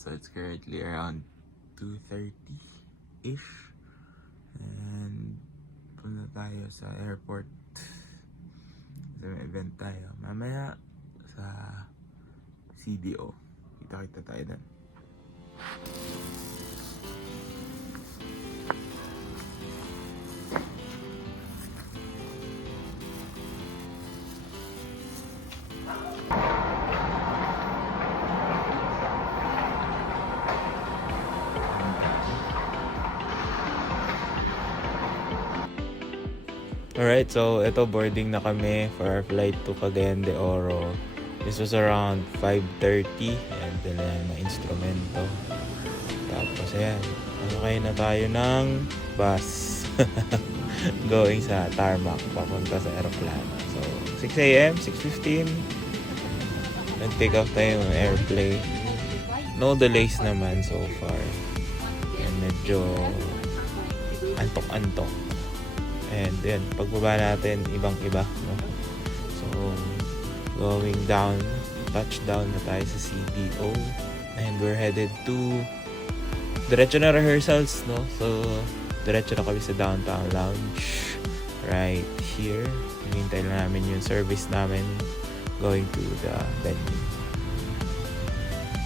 So it's currently around 2:30-ish. And punta tayo sa airport. Kasi may event tayo. Mamaya sa CDO. Kita-kita tayo doon. Alright, so ito boarding na kami for our flight to Cagayan de Oro. This was around 5:30 and then may instrumento. Tapos ayan, okay na tayo ng bus going sa tarmac papunta sa aeroplano. So 6 a.m., 6:15 nag-take off tayo ng airplane. No delays naman so far. And medyo antok-antok. And then, pagbaba natin, ibang-iba, no? So, going down, touchdown na tayo sa CDO. And we're headed to diretso na rehearsals, no? So, diretso na kami sa downtown lounge. Right here. Hinintay lang namin yung service namin going to the venue.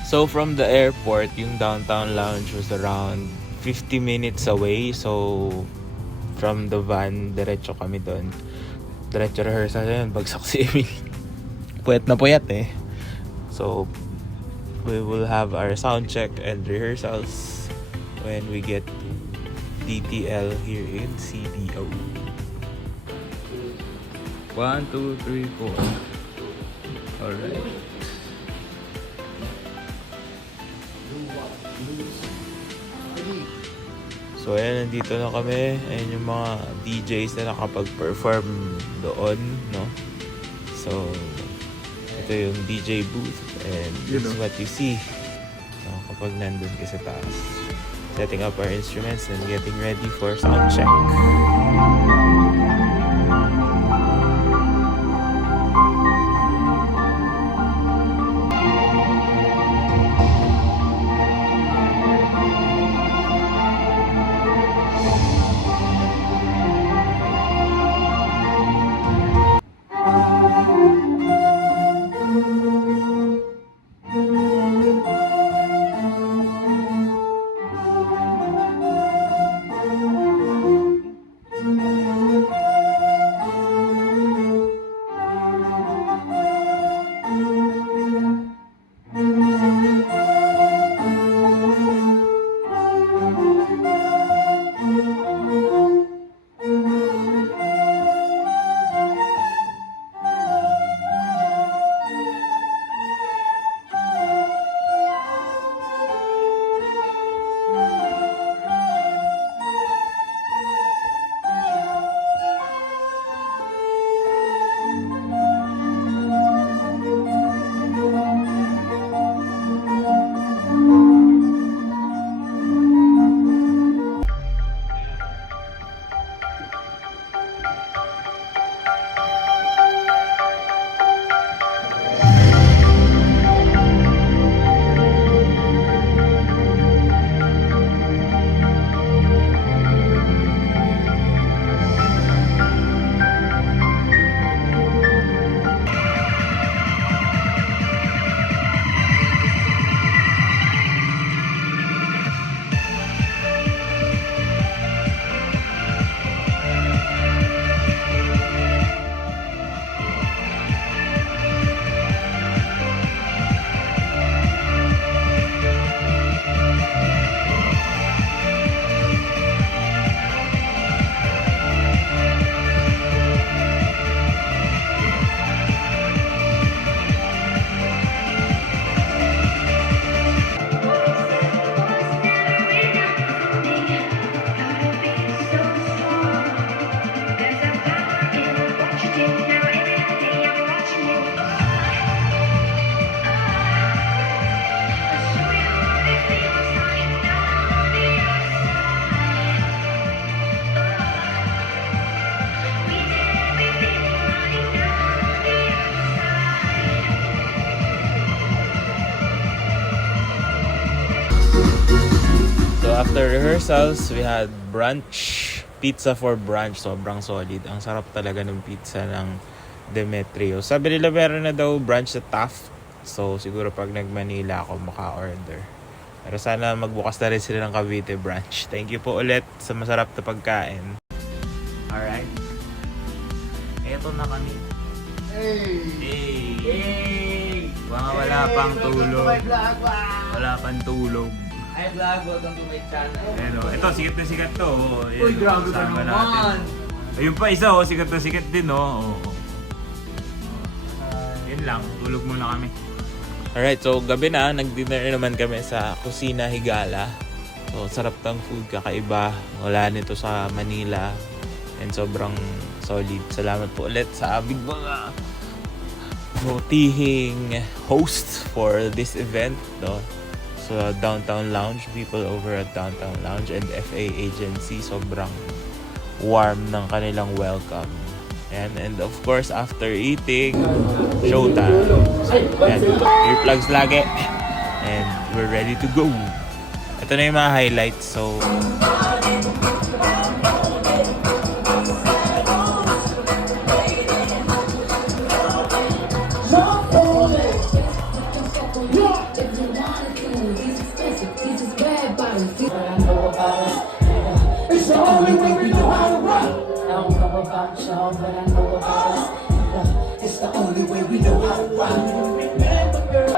So, from the airport, yung downtown lounge was around 50 minutes away. So, from the van, diretso kami doon. Diretso rehearsal yun, bagsak si Emil. Puyat na puyat eh. So, we will have our sound check and rehearsals when we get to DTL here in CDO. 1, 2, 3, 4. Alright. So ayan, nandito na kami. Ayan yung mga DJs na nakapag-perform doon, no? So, ito yung DJ booth and this is what you see, no, kapag nandun ka sa taas. Setting up our instruments and getting ready for sound check. after rehearsals, we had brunch. Pizza for brunch. Sobrang solid. Ang sarap talaga ng pizza ng Demetrio. Sabi nila meron na daw brunch sa Taft. So, siguro pag nag-Manila ako, maka-order. Pero sana magbukas na rin sila ng Cavite branch. Thank you po ulit sa masarap na pagkain. Alright. Eto na kami. Hey! Mga wala pang tulog. Wala pang tulog. Hi vlog, welcome to my channel. Ayan o. Ito, sikat na sikat to. Uy, grabe ka naman. Ayun pa isa sikat na sikat din Yun lang, tulog muna kami. Alright, so gabi na, nag-dinner naman kami sa Kusina Higala. So sarap ng food, kakaiba. Wala nito sa Manila. And sobrang solid. Salamat po ulit sa aming mga tihing host for this event. No? So Downtown Lounge, people over at Downtown Lounge and FA Agency, sobrang warm ng kanilang welcome. And of course, after eating, showtime. And earplugs lagi. And we're ready to go. Ito na yung mga highlights. So It's the only way we know how to rock. I don't know about y'all, but I know about us. It's the only way we know how to rock. Remember, girl.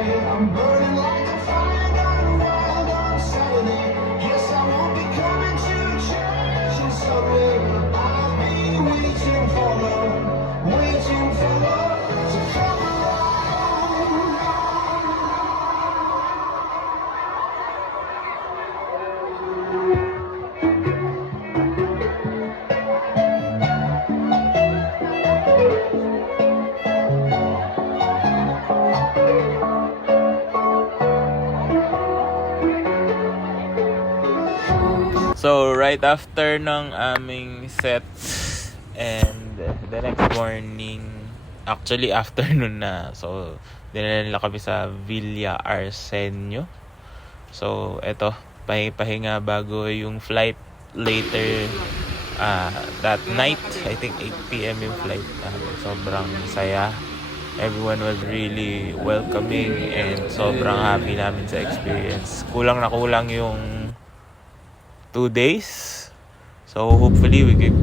I'm burning like a fire gone wild on Saturday. Guess I won't be coming to church on Sunday. I'll be waiting for love to come around. So, right after ng aming set and the next morning, actually afternoon na. So, dinala nila kami sa Villa Arsenio. So, eto, pahinga bago yung flight later that night. I think 8 p.m. yung flight. Sobrang saya. Everyone was really welcoming and sobrang happy namin sa experience. Kulang na kulang yung 2 days. So hopefully we could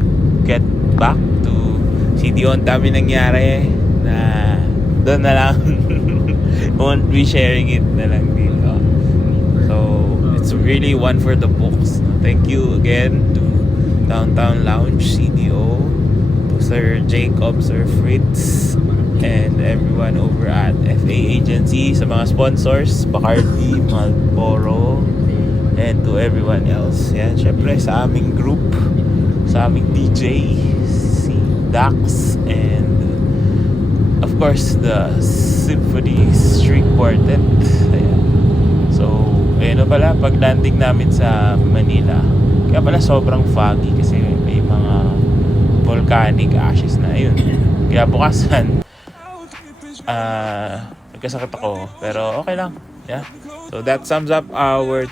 get back to CDO. Ang dami nangyari na doon na lang. Won't be sharing it na lang dito. So it's really one for the books. Thank you again to Downtown Lounge, CDO, to Sir Jacob, Sir Fritz, and everyone over at FA Agency, sa mga sponsors, Bacardi, Marlboro, and to everyone else. Yan, syempre sa aming group, sa aming DJ, si Dax, and of course the Symphony String Quartet. Ayan. So, ayun na pala, pag landing namin sa Manila, kaya pala sobrang foggy kasi may mga volcanic ashes na yun. Kaya bukasan, nagkasakit ako. Pero okay lang. Yeah. So that sums up our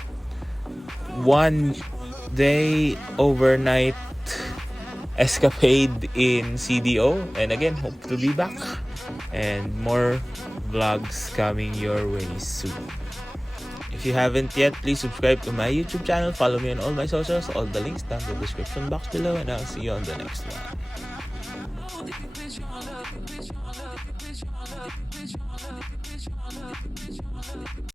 1 day overnight escapade in CDO. And again, hope to be back. And more vlogs coming your way soon. If you haven't yet, please subscribe to my YouTube channel. Follow me on all my socials. All the links down in the description box below. And I'll see you on the next one.